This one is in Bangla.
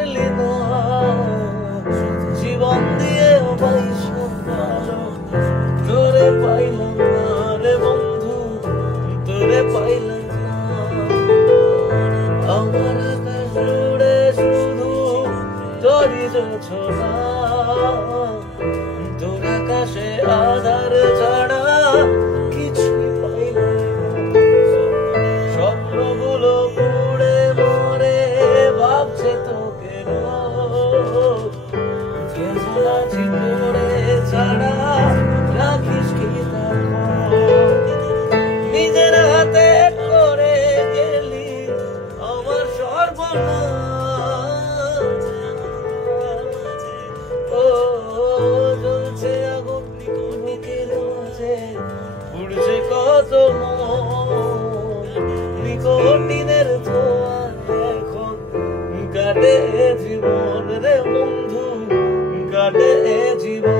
ফিরলি না, জীবন দিয়ে বাইশো ভালো তোরে পাইলাম না রে বন্ধু, তোরে পাইলাম না। আমার আকাশ জুড়ে শুধু তোরই জোছনা, তোর আকাশে আধার ছাড়া কিছুই পাইলাম না। স্বপ্নগুলো পুড়ে মরে ভাবছে তোকে কেজলা চিতরে ছাড়া রাখিস কি নিজের হাতে করে গেলি আমার সর্বনাশ। ও জ্বলছে আগুন বুকের মাঝে, উড়ছে কত নিকটিনের ধোঁয়া এখন কাটে জীবন রে বন্ধু, কাটে জীবন।